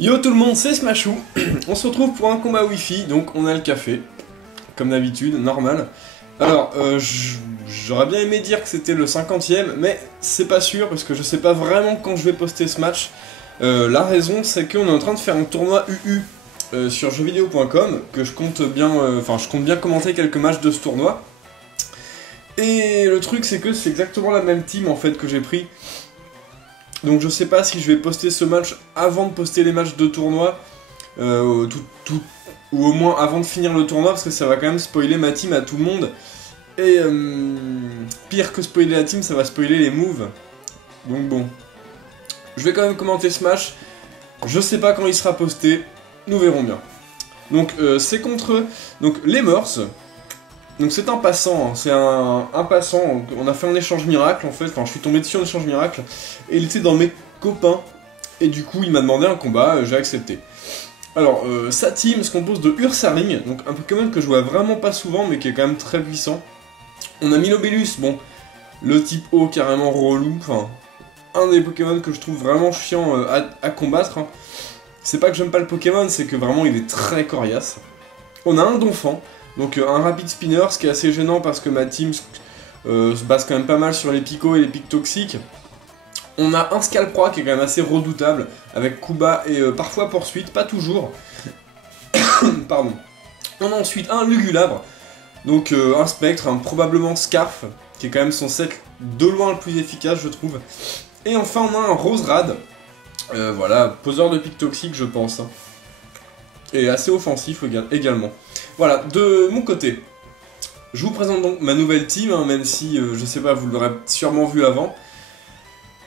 Yo tout le monde, c'est Smashou. On se retrouve pour un combat Wi-Fi, donc on a le café, comme d'habitude, normal. Alors, j'aurais bien aimé dire que c'était le 50e, mais c'est pas sûr, parce que je sais pas vraiment quand je vais poster ce match. La raison, c'est qu'on est en train de faire un tournoi UU sur jeuxvideo.com, que je compte bien, je compte bien commenter quelques matchs de ce tournoi. Et le truc, c'est que c'est exactement la même team, en fait, que j'ai pris. Donc je sais pas si je vais poster ce match avant de poster les matchs de tournoi, ou au moins avant de finir le tournoi, parce que ça va quand même spoiler ma team à tout le monde. Et pire que spoiler la team, ça va spoiler les moves. Donc bon, je vais quand même commenter ce match. Je sais pas quand il sera posté, nous verrons bien. Donc c'est contre les Mœurs. Donc c'est un passant, hein. C'est un passant, on a fait un échange miracle en fait, enfin je suis tombé dessus en échange miracle, et il était dans mes copains, et du coup il m'a demandé un combat, j'ai accepté. Alors, sa team se compose de Ursaring, donc un Pokémon que je vois vraiment pas souvent, mais qui est quand même très puissant. On a Milobellus, bon, le type eau carrément relou, enfin, un des Pokémon que je trouve vraiment chiant à combattre. Hein. C'est pas que j'aime pas le Pokémon, c'est que vraiment il est très coriace. On a un Donphan. Donc un rapide spinner, ce qui est assez gênant parce que ma team se base quand même pas mal sur les picots et les pics toxiques. On a un Scalproie qui est quand même assez redoutable, avec Kuba et parfois Poursuite, pas toujours. Pardon. On a ensuite un Lugulabre, donc un Spectre, probablement Scarf, qui est quand même son set de loin le plus efficace je trouve. Et enfin on a un Roserade, voilà, poseur de pics toxiques je pense. Hein. Et assez offensif également. Voilà, de mon côté, je vous présente donc ma nouvelle team, hein, même si, je sais pas, vous l'aurez sûrement vu avant.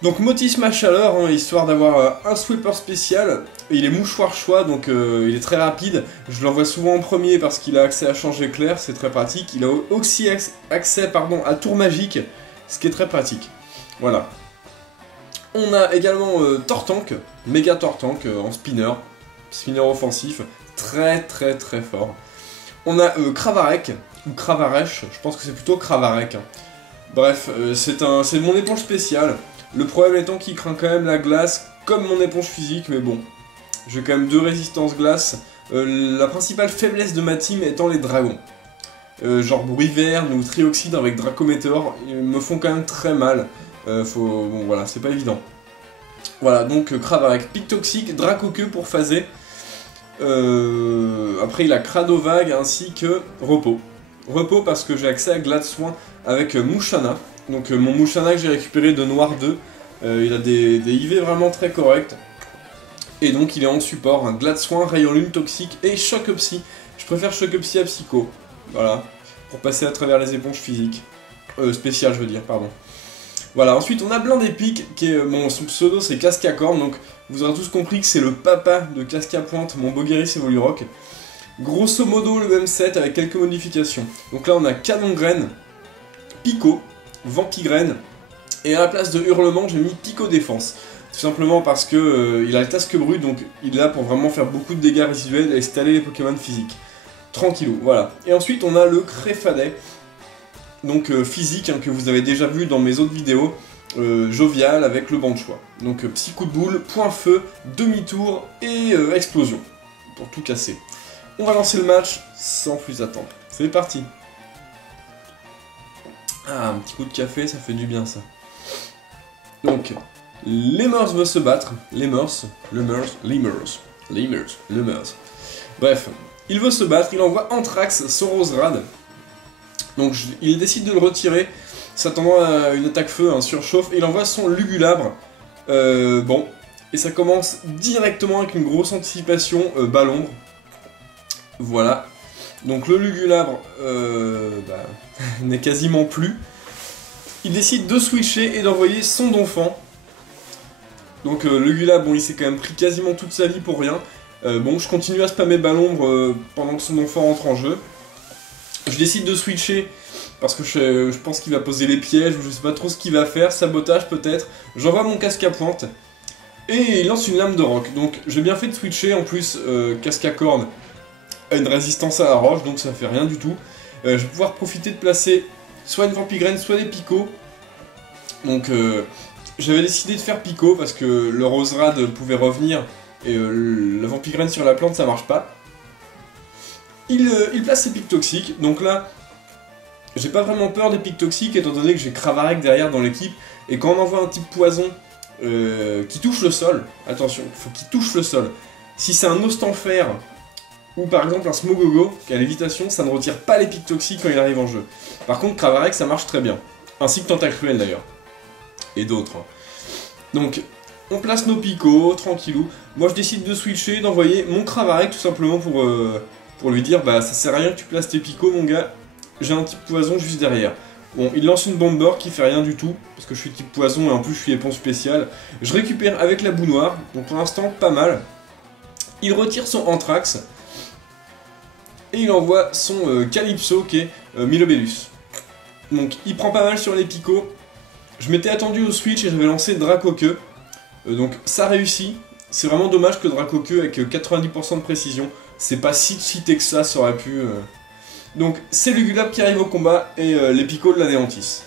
Donc Motis Machaleur, hein, histoire d'avoir un sweeper spécial, il est mouchoir choix, donc il est très rapide, je l'envoie souvent en premier parce qu'il a accès à changer clair, c'est très pratique, il a aussi accès à tour magique, ce qui est très pratique. Voilà. On a également Tortank, méga Tortank en spinner offensif, très fort. On a Cravarec, ou Cravarèche, je pense que c'est plutôt Cravarec. Hein. Bref, c'est mon éponge spéciale. Le problème étant qu'il craint quand même la glace, comme mon éponge physique, mais bon. J'ai quand même 2 résistances glace. La principale faiblesse de ma team étant les dragons. Genre Bruiverne ou Trioxide avec Dracométéor, ils me font quand même très mal. Bon voilà, c'est pas évident. Voilà, donc Cravarec, pic toxique, Dracoqueux pour phaser. Après il a Cradovague ainsi que Repos. Repos parce que j'ai accès à Glade Soin avec Mouchana. Donc mon Mouchana que j'ai récupéré de Noir 2. Il a des IV vraiment très corrects. Et donc il est en support, un Glade Soin, Rayon Lune toxique et Choc Psy. Je préfère Choc Psy à Psycho. Voilà. Pour passer à travers les éponges physiques. Spéciales je veux dire, pardon. Voilà, ensuite on a Blindépic, qui est, son pseudo c'est Cascacorn, donc vous aurez tous compris que c'est le papa de Cascapointe, mon Bogueris Evolurock. Grosso modo le même set avec quelques modifications. Donc là on a Canon Graine, Pico, Vampigraine, et à la place de Hurlement j'ai mis Pico Défense. Tout simplement parce que il a le Tasque Brut, donc il est là pour vraiment faire beaucoup de dégâts résiduels et installer les Pokémon physiques. Tranquillou, voilà. Et ensuite on a le Créfadet. Donc physique, hein, que vous avez déjà vu dans mes autres vidéos, jovial avec le banc de choix. Donc petit coup de boule, point feu, demi-tour et explosion, pour tout casser. On va lancer le match sans plus attendre. C'est parti. Ah, un petit coup de café, ça fait du bien ça. Donc, les Mœurs veulent se battre, les Mœurs. Bref, il veut se battre, il envoie Anthrax, son Roserade. Donc il décide de le retirer, s'attendant à une attaque feu, un surchauffe, et il envoie son Lugulabre. Bon, et ça commence directement avec une grosse anticipation, bas l'ombre. Voilà. Donc le Lugulabre n'est quasiment plus. Il décide de switcher et d'envoyer son Donphan. Donc Lugulabre, bon, il s'est quand même pris quasiment toute sa vie pour rien. Bon, je continue à spammer bas l'ombre pendant que son Donphan rentre en jeu. Je décide de switcher parce que je pense qu'il va poser les pièges, ou je sais pas trop ce qu'il va faire, sabotage peut-être. J'envoie mon casque à pointe et il lance une lame de roc. Donc j'ai bien fait de switcher, en plus casque à corne a une résistance à la roche, donc ça fait rien du tout. Je vais pouvoir profiter de placer soit une Vampigraine, soit des picots. Donc j'avais décidé de faire Pico parce que le Roserade pouvait revenir et la Vampire sur la plante ça marche pas. Il place ses pics toxiques, donc là, j'ai pas vraiment peur des pics toxiques étant donné que j'ai Cravarec derrière dans l'équipe, et quand on envoie un type poison qui touche le sol, attention, il faut qu'il touche le sol. Si c'est un Ostenfer ou par exemple un Smogogo qui a lévitation, ça ne retire pas les pics toxiques quand il arrive en jeu. Par contre, Cravarec ça marche très bien, ainsi que Tentacruel d'ailleurs, et d'autres. Donc, on place nos picots, tranquillou. Moi je décide de switcher, d'envoyer mon Cravarec tout simplement pour lui dire bah ça sert à rien que tu places tes picots mon gars, j'ai un type poison juste derrière. Bon, il lance une bomber qui fait rien du tout, parce que je suis type poison et en plus je suis éponge spéciale. Je récupère avec la boue noire, donc pour l'instant pas mal. Il retire son Anthrax, et il envoie son Calypso qui est Milobellus. Donc il prend pas mal sur les picots. Je m'étais attendu au switch et j'avais lancé Dracoqueux. Donc ça réussit. C'est vraiment dommage que Dracoqueux avec 90% de précision. C'est pas si cheaté que ça aurait pu... Donc c'est Lugulap qui arrive au combat et les picots l'anéantissent.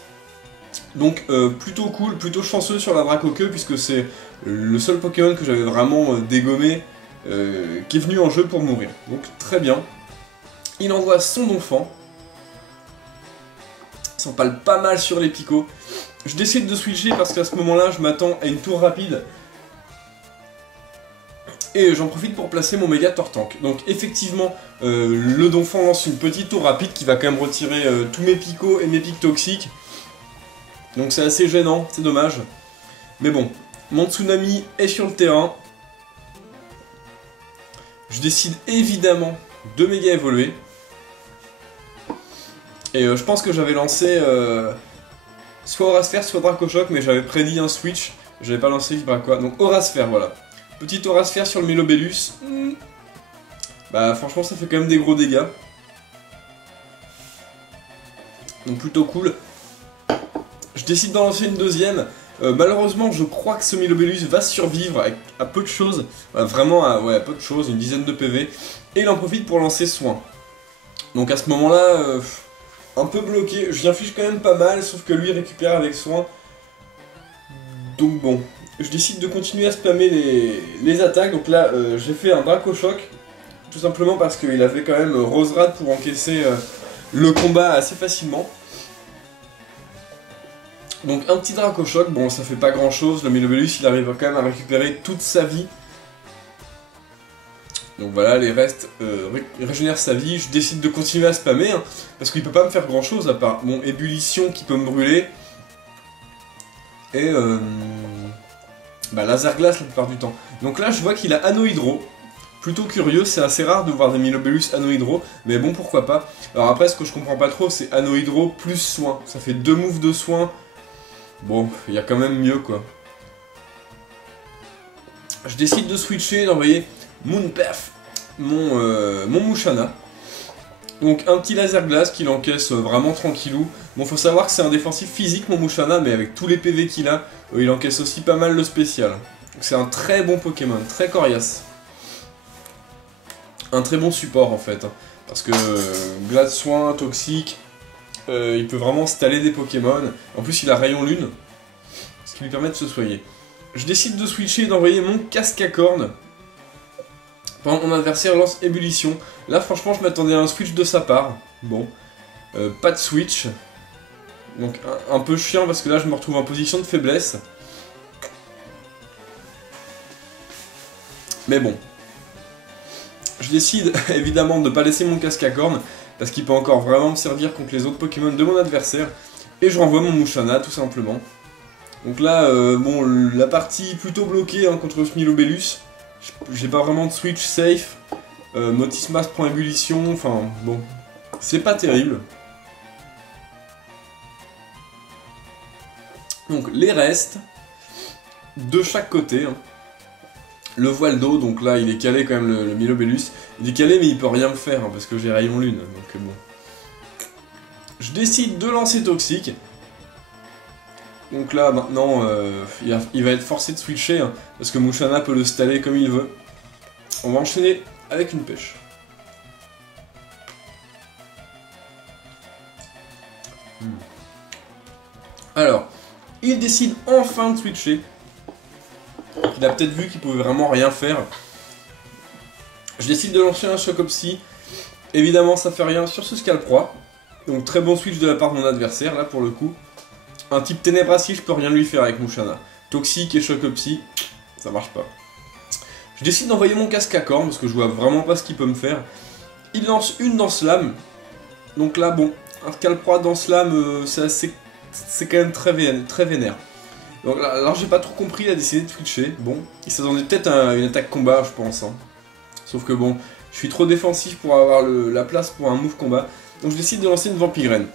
Donc plutôt cool, plutôt chanceux sur la Dracoqueux puisque c'est le seul Pokémon que j'avais vraiment dégommé qui est venu en jeu pour mourir. Donc très bien. Il envoie son Donphan. Il s'empale pas mal sur les picots. Je décide de switcher parce qu'à ce moment-là, je m'attends à une tour rapide. Et j'en profite pour placer mon méga Tortank. Donc effectivement, le Donphan lance une petite tour rapide qui va quand même retirer tous mes picots et mes pics toxiques. Donc c'est assez gênant, c'est dommage. Mais bon, mon Tsunami est sur le terrain. Je décide évidemment de méga évoluer. Et je pense que j'avais lancé soit Aurasphère, soit Dracochoc, mais j'avais prédit un switch. J'avais pas lancé Vibraqua. Donc Aurasphère, voilà. Petite Aurasphère sur le Milobellus. Bah franchement ça fait quand même des gros dégâts. Donc plutôt cool. Je décide d'en lancer une deuxième. Malheureusement je crois que ce Milobellus va survivre à peu de choses. Vraiment à peu de choses, une dizaine de PV. Et il en profite pour lancer Soin. Donc à ce moment-là, un peu bloqué. Je l'inflige quand même pas mal, sauf que lui récupère avec Soin. Donc bon. Je décide de continuer à spammer les attaques, donc là j'ai fait un Dracochoc, tout simplement parce qu'il avait quand même Roserade pour encaisser le combat assez facilement. Donc un petit Dracochoc, bon ça fait pas grand chose, le Milobellus il arrive quand même à récupérer toute sa vie. Donc voilà, les restes régénèrent sa vie, je décide de continuer à spammer, hein, parce qu'il peut pas me faire grand chose à part mon ébullition qui peut me brûler. Et laser glace la plupart du temps. Donc là je vois qu'il a Anneau Hydro. Plutôt curieux, c'est assez rare de voir des Milobellus Anneau Hydro, mais bon pourquoi pas. Alors après ce que je comprends pas trop c'est Anneau Hydro plus soin. Ça fait 2 moves de soin. Bon, il y a quand même mieux quoi. Je décide de switcher, d'envoyer Moonperf, mon Musharna. Donc un petit laser glace qu'il encaisse vraiment tranquillou. Bon, faut savoir que c'est un défensif physique mon Musharna, mais avec tous les PV qu'il a, il encaisse aussi pas mal le spécial. C'est un très bon Pokémon, très coriace. Un très bon support en fait, hein, parce que glace, soin, toxique, il peut vraiment staller des Pokémon. En plus il a rayon lune, ce qui lui permet de se soigner. Je décide de switcher et d'envoyer mon Cascacorn. Pendant que mon adversaire lance ébullition. Là franchement je m'attendais à un switch de sa part. Bon, pas de switch. Donc un peu chiant parce que là je me retrouve en position de faiblesse. Mais bon. Je décide évidemment de ne pas laisser mon Cascacorn parce qu'il peut encore vraiment me servir contre les autres Pokémon de mon adversaire. Et je renvoie mon Musharna tout simplement. Donc là, bon, la partie plutôt bloquée hein, contre ce Milobellus. J'ai pas vraiment de switch safe. Motismas prend ébullition, enfin bon, c'est pas terrible. Donc les restes, de chaque côté. Hein. Le voile d'eau, donc là il est calé quand même le Milobellus. Il est calé mais il peut rien me faire hein, parce que j'ai rayon lune, donc bon. Je décide de lancer Toxique. Donc là maintenant il va être forcé de switcher hein, parce que Musharna peut le staller comme il veut. On va enchaîner avec une pêche. Alors, il décide enfin de switcher. Il a peut-être vu qu'il pouvait vraiment rien faire. Je décide de lancer un choc psy. Évidemment, ça fait rien sur ce Scalproie. Donc très bon switch de la part de mon adversaire, là pour le coup. Un type Ténébracie, je peux rien lui faire avec Mushanna. Toxique et choc psy, ça marche pas. Je décide d'envoyer mon casque à cornes, parce que je vois vraiment pas ce qu'il peut me faire. Il lance une dans Slam. Donc là, bon, un Scalproie dans Slam, c'est quand même très vénère. Donc là, alors j'ai pas trop compris, il a décidé de switcher. Bon, il s'attendait peut-être à une attaque combat, je pense. Hein. Sauf que bon, je suis trop défensif pour avoir la place pour un move combat. Donc je décide de lancer une Vampigraine.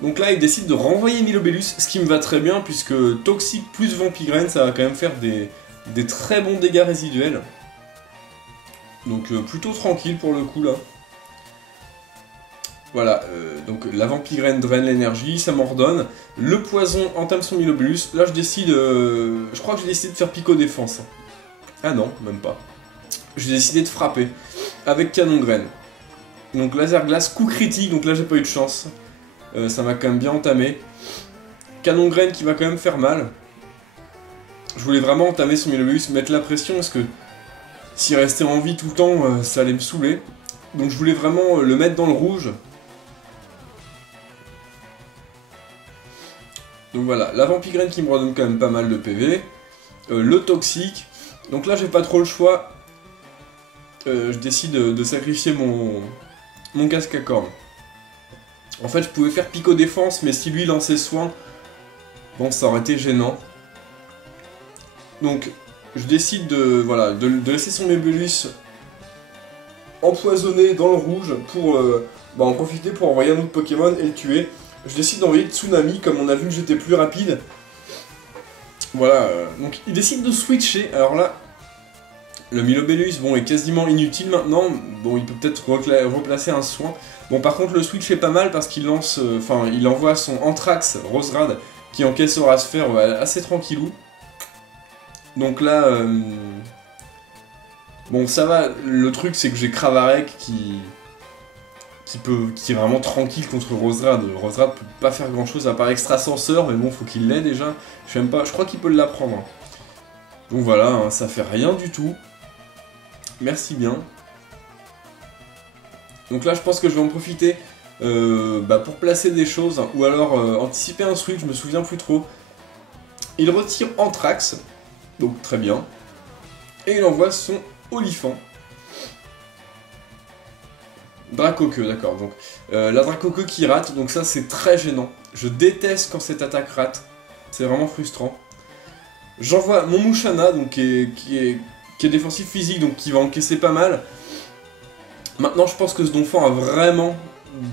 Donc là, il décide de renvoyer Milobellus, ce qui me va très bien, puisque Toxique plus Vampigraine, ça va quand même faire des très bons dégâts résiduels. Donc plutôt tranquille pour le coup là. Voilà, donc la Vampigraine draine l'énergie, ça m'ordonne. Le poison entame son Milobellus. Là je décide, je crois que j'ai décidé de faire Pico Défense. Ah non, même pas. J'ai décidé de frapper avec Canon Graine. Donc laser glace, coup critique, donc là j'ai pas eu de chance. Ça m'a quand même bien entamé. Canon Graine qui va quand même faire mal. Je voulais vraiment entamer son Milobellus, mettre la pression parce que s'il restait en vie tout le temps, ça allait me saouler. Donc je voulais vraiment le mettre dans le rouge. Donc voilà, la Vampigraine qui me redonne quand même pas mal de PV. Le Toxique. Donc là j'ai pas trop le choix. Je décide de sacrifier mon casque à cornes. En fait je pouvais faire Pico Défense, mais si lui lançait soin, bon ça aurait été gênant. Donc je décide de laisser son Milobellus empoisonné dans le rouge pour en profiter pour envoyer un autre Pokémon et le tuer. Je décide d'envoyer Tsunami, comme on a vu que j'étais plus rapide. Voilà, donc il décide de switcher. Alors là, le Milobellus, bon, est quasiment inutile maintenant. Bon, il peut peut-être replacer un soin. Bon, par contre, le switch est pas mal parce qu'il lance, il envoie son Anthrax Roserad qui encaisse Aura Sphère assez tranquillou. Donc là, bon, ça va. Le truc, c'est que j'ai Cravarek qui est vraiment tranquille contre Roserad. Roserad peut pas faire grand chose à part extrasenseur, mais bon, faut qu'il l'ait déjà. Je crois qu'il peut l'apprendre. Donc voilà, hein, ça fait rien du tout. Merci bien. Donc là, je pense que je vais en profiter pour placer des choses, ou alors anticiper un switch, je me souviens plus trop. Il retire Anthrax, donc très bien. Et il envoie son Oliphant. Dracoqueux, d'accord. Donc la Dracoqueux qui rate, donc ça c'est très gênant. Je déteste quand cette attaque rate. C'est vraiment frustrant. J'envoie mon Mushanna, donc qui est défensif physique, donc qui va encaisser pas mal. Maintenant, je pense que ce Donphan a vraiment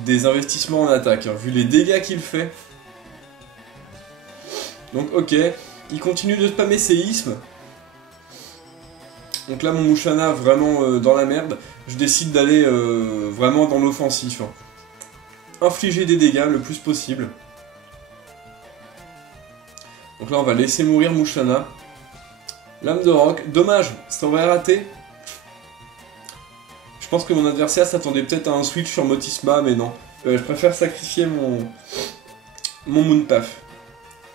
des investissements en attaque, hein, vu les dégâts qu'il fait. Donc ok, il continue de spammer séisme. Donc là, mon Mushanna vraiment dans la merde. Je décide d'aller vraiment dans l'offensif. Hein. Infliger des dégâts le plus possible. Donc là, on va laisser mourir Mushanna. Lame de roc. Dommage, ça aurait raté. Je pense que mon adversaire s'attendait peut-être à un switch sur Motisma, mais non. Je préfère sacrifier mon Moonpaf.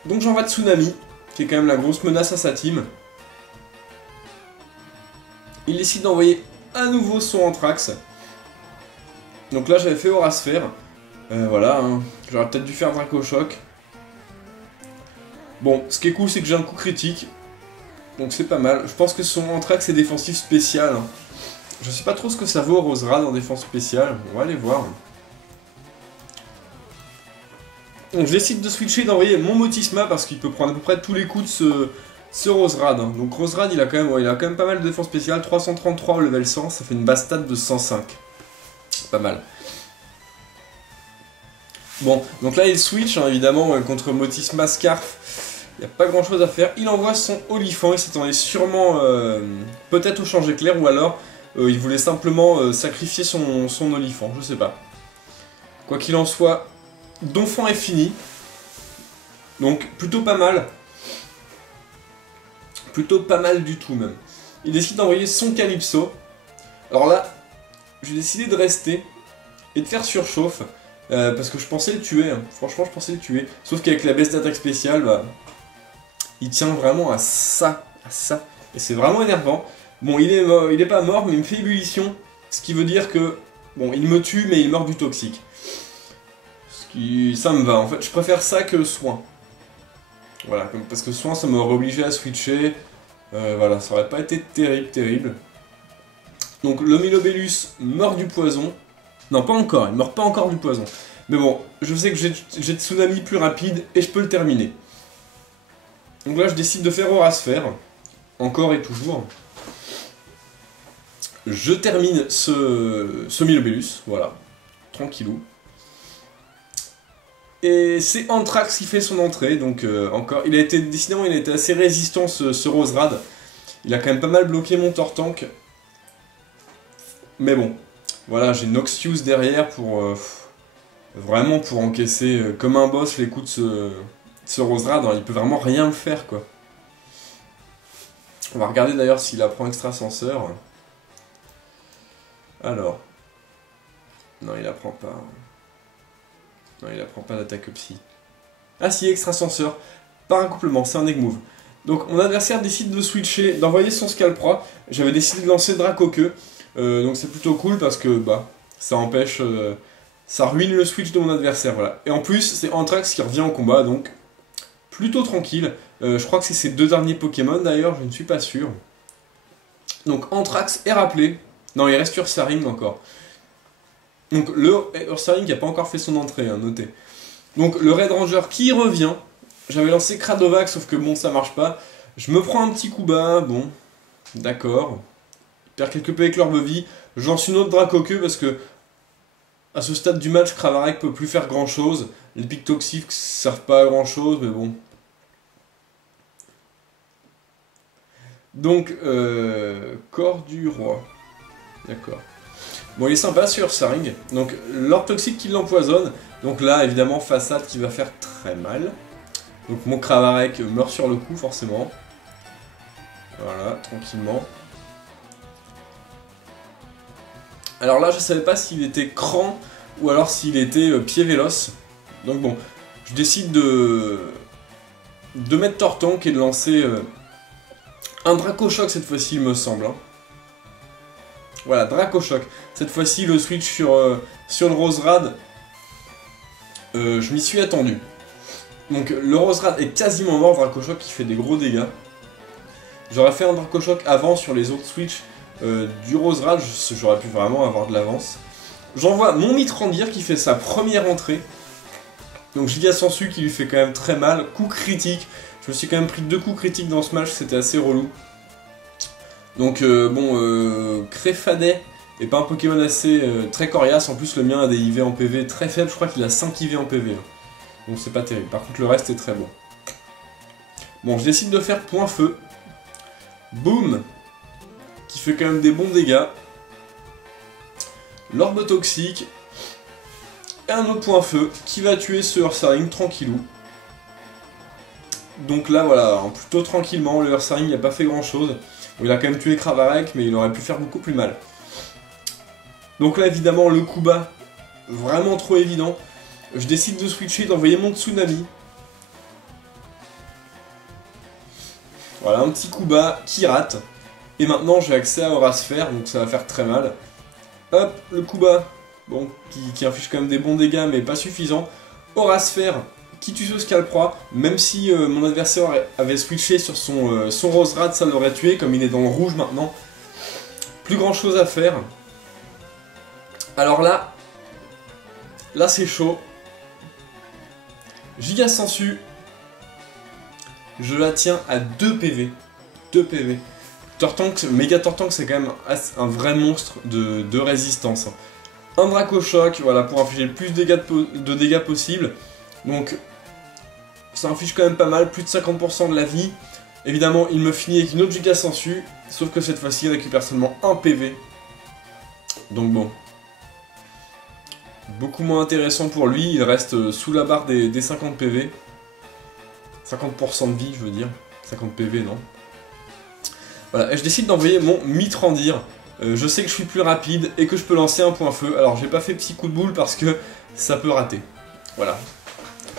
Donc j'envoie Tsunami, qui est quand même la grosse menace à sa team. Il décide d'envoyer à nouveau son Anthrax. Donc là j'avais fait Aura Sphère. Voilà, hein. J'aurais peut-être dû faire Draco Choc. Bon, ce qui est cool c'est que j'ai un coup critique. Donc c'est pas mal. Je pense que son Anthrax est défensif spécial. Hein. Je sais pas trop ce que ça vaut Roserad en défense spéciale. On va aller voir. Donc je décide de switcher, d'envoyer mon Motisma parce qu'il peut prendre à peu près tous les coups de ce Roserad. Hein. Donc Roserad il a quand même pas mal de défense spéciale. 333 au level 100, ça fait une base stat de 105. Pas mal. Bon, donc là il switch hein, évidemment contre Motisma Scarf. Il n'y a pas grand chose à faire. Il envoie son Oliphant, il s'attendait sûrement peut-être au change éclair ou alors il voulait simplement sacrifier son Oliphant, je sais pas. Quoi qu'il en soit, Donphan est fini. Donc plutôt pas mal. Plutôt pas mal du tout même. Il décide d'envoyer son Calypso. Alors là, j'ai décidé de rester et de faire surchauffe. Parce que je pensais le tuer. Hein. Franchement, je pensais le tuer. Sauf qu'avec la baisse d'attaque spéciale, bah, il tient vraiment à ça. Et c'est vraiment énervant. Bon, il est pas mort, mais il me fait ébullition. Ce qui veut dire que, bon, il me tue, mais il meurt du toxique. Ça me va, en fait, je préfère ça que soin. Voilà, parce que soin, ça m'aurait obligé à switcher. Voilà, ça aurait pas été terrible. Donc le Milobellus meurt du poison. Non, pas encore, il meurt pas encore du poison. Mais bon, je sais que j'ai Tsunami plus rapide et je peux le terminer. Donc là, je décide de faire Aura-Sphère. Encore et toujours. Je termine ce Milobellus, voilà. Tranquillou. Et c'est Anthrax qui fait son entrée, donc encore... Décidément, il a été assez résistant, ce Roserad. Il a quand même pas mal bloqué mon Tortank. Mais bon, voilà, j'ai Noxious derrière pour... vraiment pour encaisser comme un boss les coups de ce Roserad. Il peut vraiment rien me faire, quoi. On va regarder d'ailleurs s'il apprend Extrasenseur. Alors... Non, il apprend pas... Non, il apprend pas d'attaque psy. Ah si, Extrasenseur. Par un couplement, c'est un egg move. Donc mon adversaire décide de switcher, d'envoyer son Scalpra. J'avais décidé de lancer Dracoqueux. Donc c'est plutôt cool parce que bah ça empêche... ça ruine le switch de mon adversaire, voilà. Et en plus, c'est Anthrax qui revient au combat, donc plutôt tranquille. Je crois que c'est ses 2 derniers Pokémon d'ailleurs, je ne suis pas sûr. Donc Anthrax est rappelé. Non, il reste Ursaring encore. Donc le Ursaring qui n'a pas encore fait son entrée, hein, notez. Donc le Red Ranger qui revient. J'avais lancé Cradovac, sauf que bon, ça marche pas. Je me prends un petit coup bas, bon, d'accord. Il perd quelque peu avec l'Orbe-Vie. Je lance une autre Dracoqueux parce que à ce stade du match, Cravarec peut plus faire grand chose. Les pics toxiques servent pas à grand chose, mais bon. Donc, corps du roi. D'accord. Bon, il est sympa sur Saring. Donc, l'orbe toxique qui l'empoisonne. Donc là, évidemment, façade qui va faire très mal. Donc mon Cravarec meurt sur le coup, forcément. Voilà, tranquillement. Alors là, je savais pas s'il était cran ou alors s'il était pied véloce. Donc bon, je décide de mettre Tortank et de lancer un Dracochoc cette fois-ci, il me semble. Hein. Voilà, Dracochoc. Cette fois-ci, le switch sur le Roserad, je m'y suis attendu. Donc le Roserad est quasiment mort, Dracochoc qui fait des gros dégâts. J'aurais fait un Dracochoc avant sur les autres switches du Roserad, j'aurais pu vraiment avoir de l'avance. J'envoie mon Mitrandir qui fait sa première entrée. Donc Giga Sensu qui lui fait quand même très mal. Coup critique. Je me suis quand même pris 2 coups critiques dans ce match, c'était assez relou. Donc Créfadet est pas un Pokémon assez très coriace. En plus le mien a des IV en PV très faibles, je crois qu'il a 5 IV en PV. Donc c'est pas terrible. Par contre le reste est très bon. Bon, je décide de faire point feu. Boum, qui fait quand même des bons dégâts. L'orbe toxique. Et un autre point feu qui va tuer ce Ursaring tranquillou. Donc là voilà, plutôt tranquillement, le Ursaring n'a pas fait grand chose. Bon, il a quand même tué Cravarec, mais il aurait pu faire beaucoup plus mal. Donc là évidemment le coup bas, vraiment trop évident. Je décide de switcher, d'envoyer mon Tsunami. Voilà, un petit coup bas qui rate. Et maintenant j'ai accès à Aura-Sphère, donc ça va faire très mal. Hop, le coup bas, bon, qui inflige quand même des bons dégâts, mais pas suffisant. Aura-Sphère qui tue ce Scalpra, même si mon adversaire avait switché sur son Roserad, ça l'aurait tué, comme il est dans le rouge maintenant. Plus grand chose à faire. Alors là c'est chaud. Giga Sensu, je la tiens à 2 PV. 2 PV. Tortank, Méga Tortank, c'est quand même un vrai monstre de résistance. Un Dracochoc, voilà, pour infliger le plus de dégâts possible. Donc, ça inflige quand même pas mal, plus de 50% de la vie. Évidemment, il me finit avec une autre Giga Sensu, sauf que cette fois-ci, il récupère seulement 1 PV. Donc bon. Beaucoup moins intéressant pour lui, il reste sous la barre des 50 PV. 50% de vie, je veux dire. 50 PV, non. Voilà, et je décide d'envoyer mon Mitrandir. Je sais que je suis plus rapide et que je peux lancer un point feu. Alors, j'ai pas fait petit coup de boule parce que ça peut rater. Voilà.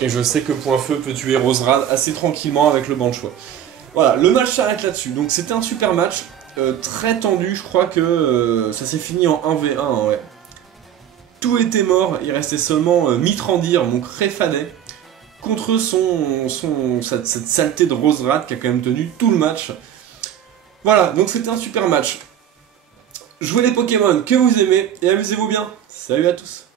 Et je sais que point feu peut tuer Roserad assez tranquillement avec le banc de choix. Voilà, le match s'arrête là-dessus. Donc, c'était un super match. très tendu, je crois que ça s'est fini en 1v1, hein, ouais. Tout était mort, il restait seulement Mitrandir, mon Réfanet, contre cette saleté de Roserat qui a quand même tenu tout le match. Voilà, donc c'était un super match. Jouez les Pokémon que vous aimez et amusez-vous bien. Salut à tous.